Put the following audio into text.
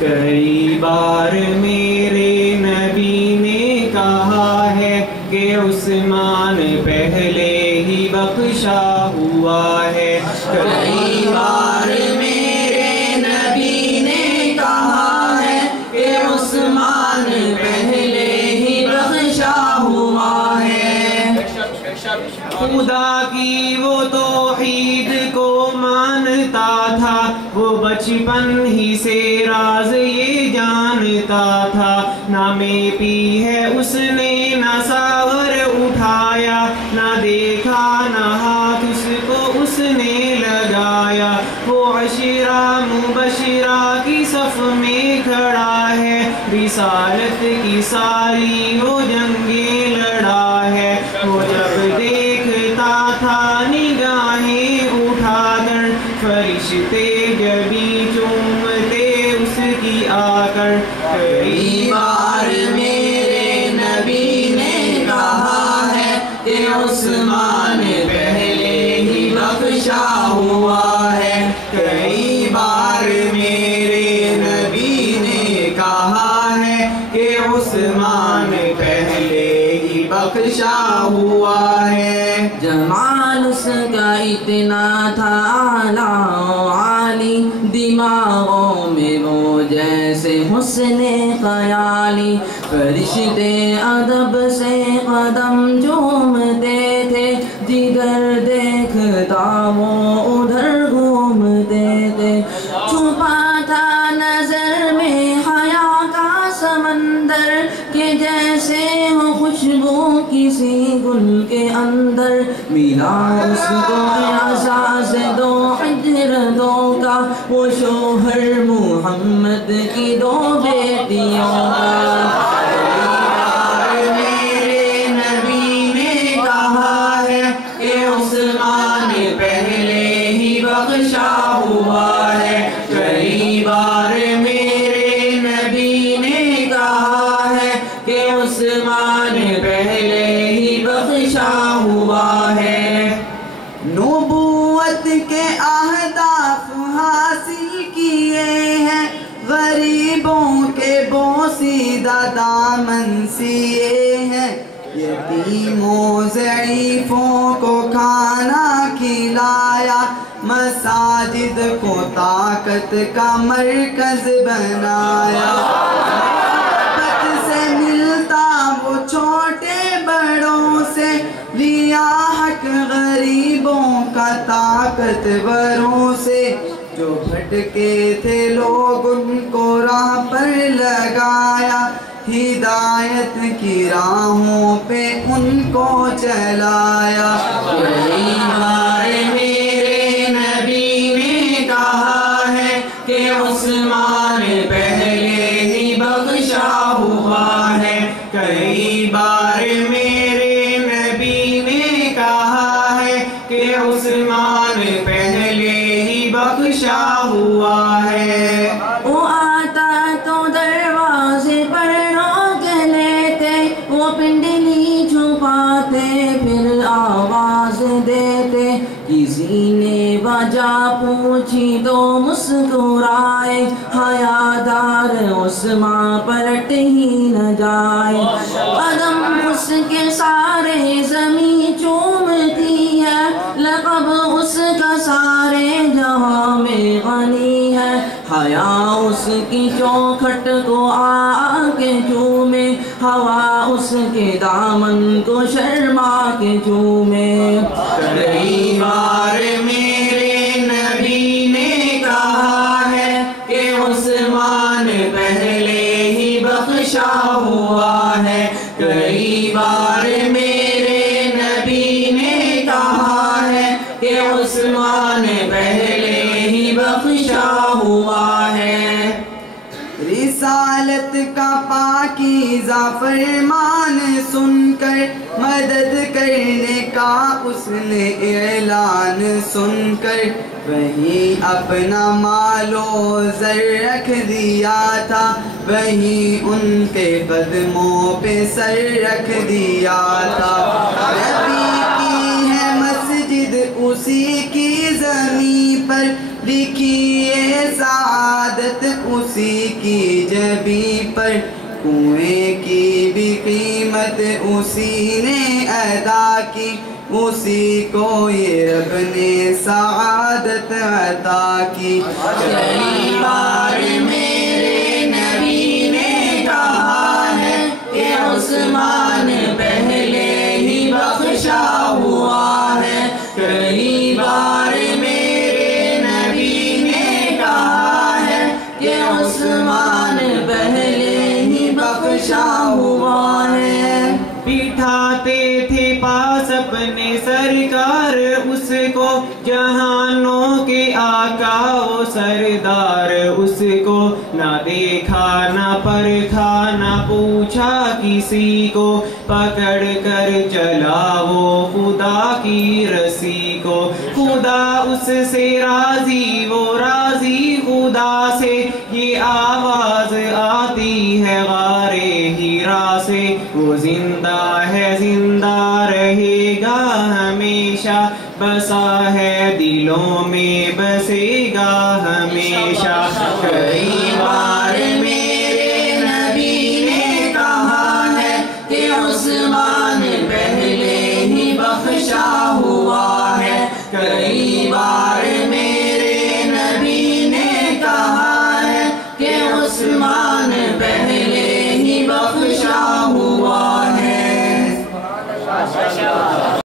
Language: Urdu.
کئی بار میرے نبی نے کہا ہے کہ عثمان پہلے ہی بخشا ہوا ہے. کئی بار میرے نبی نے کہا ہے کہ عثمان پہلے ہی بخشا ہوا ہے. خدا کی وہ توحید کو مانتا تھا، وہ بچپن ہی سے راز یہ جانتا تھا. نہ میں پی ہے اس نے نہ ساغر اٹھایا، نہ دیکھا نہ ہاتھ اس کو اس نے لگایا. وہ عشرہ مبشرہ کی صف میں کھڑا ہے، رسالت کی ساری وہ جنگیں لڑا ہے. وہ جب دیکھتا تھا نگاہیں اٹھا کر، فرشتے جبھی چومتے اس کی آ کر. کئی بار میرے نبی نے کہا ہے کہ عثمان پہلے ہی بخشا ہوا ہے. کئی بار میرے نبی نے کہا ہے کہ عثمان پہلے ہی بخشا ہوا ہے. جمال اس کا اتنا تھا اعلیٰ و عالی، دماغوں میں وہ جیسے حسن خیالی. فرشتے ادب سے قدم چومتے تھے، جدھر دیکھتا وہ ادھر گھومتے تھے. چھپا تھا نظر میں حیا کا سمندر، کہ جیسے ہو خوشبو کسی گل کے اندر. ملا اس کو احساس دو ہجرتوں کا، وہ شوہر محمد کی دو بیٹیوں کا. میرے نبی نے کہا ہے کہ عثمان پہلے ہی بخشا ہوا ہے. کئی بار میرے نبی نے کہا ہے کہ عثمان پہلے ہی بخشا ہوا ہے. نبوت کے اہداف حاصل کیے ہیں، غریبوں کے بوسیدہ دامن سیے ہیں. یتیموں ضعیفوں کو کھانا کھلایا، مساجد کو طاقت کا مرکز بنایا. محبت سے ملتا وہ چھوٹے بڑوں سے، لیا حق غریبوں کا طاقتوروں سے. جو بھٹکے تھے لوگ ان کو راہ پر لگایا، ہدایت کی راہوں پہ ان کو چلایا. کئی بار میرے نبی نے کہا ہے کہ عثمان پہلے ہی بخشا ہوا ہے. کئی بار میرے نبی نے کہا ہے کہ عثمان پہلے ہی بخشا ہوا ہے. وہ آتا تو دروازے پر روک لیتے، وہ پنڈلی چھپاتے پھر آواز دیتے. کسی نے وجہ پوچھی تو مسکرائے، حیادار عثمان پلٹ ہی نہ جائے. قدم اس کے سارے زمین چومتی ہے، لقب اس کا سارے جہاں میں غنی ہے. حیا اس کی چوکھٹ کو آ کے چومے، ہوا اس کے دامن کو شرما کے چومے. کئی بار میرے نبی نے کہا ہے کہ عثمان پہلے ہی بخشا ہوا ہے. کئی بار میرے نبی نے کہا ہے کہ عثمان پہلے ہی بخشا ہوا ہے. رسالت کا پاکیزہ فرمان سن کر، مدد کرنے کا اس نے اعلان سن کر، وہیں اپنا مال و زر رکھ دیا تھا، وہیں ان کے قدموں پہ سر رکھ دیا تھا. نبی کی ہے مسجد اسی کی زمین پر، لکھی یہ سعادت اسی کی جبی پر، کنویں کی بھی قیمت اسی نے ادا کی، اسی کو یہ رب نے سعادت عطا کی۔ کئی بار میرے نبی نے کہا ہے کہ عثمان پہلے ہی بخشا ہوا ہے، کئی بار میرے نبی نے کہا ہے کہ عثمان پہلے ہی بخشا ہوا ہے۔ بٹھاتے تھے پاس اپنے سرکار اس کو، جہانوں کے آقا و سردار اس کو، نہ دیکھا نہ پرکھا نہ پوچھا کسی کو، پکڑ کر چلا وہ خدا کی رسی کو، خدا اس سے راضی وہ راضی خدا سے، یہ آواز آتی ہے غار ہیرا سے، وہ زندہ ہے زندہ رہے گا ہمیشہ، بسا ہے دلوں میں بسے گا ہمیشہ۔ کئی بار